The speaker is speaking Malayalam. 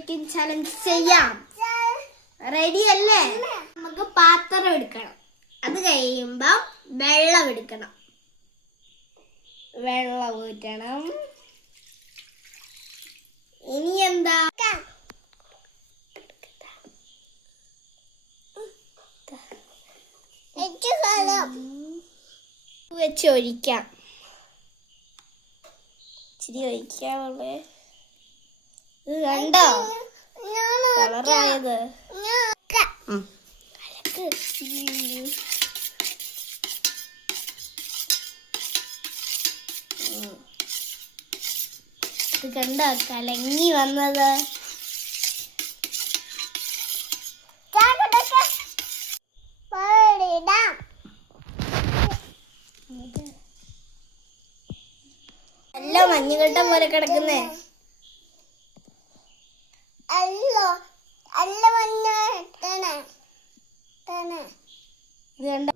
മേക്കിംഗ് ചലഞ്ച് ചെയ്യാം. റെഡി അല്ലേ? നമുക്ക് പാത്രം എടുക്കണം. അത് കഴിയുമ്പോ വെള്ളം എടുക്കണം. വെള്ളം ഊറ്റണം. ഇനി എന്താ? വെച്ച് ഒഴിക്കാം. ഇച്ചിരി ഒഴിക്കാവുള്ളേ. ഇത് കണ്ടോ കളറായത്? ഇത് കണ്ടോ കലങ്ങി വന്നത്? നല്ല മഞ്ഞുകട്ട പോലെ കിടക്കുന്നേ. ഇത് കണ്ടോ?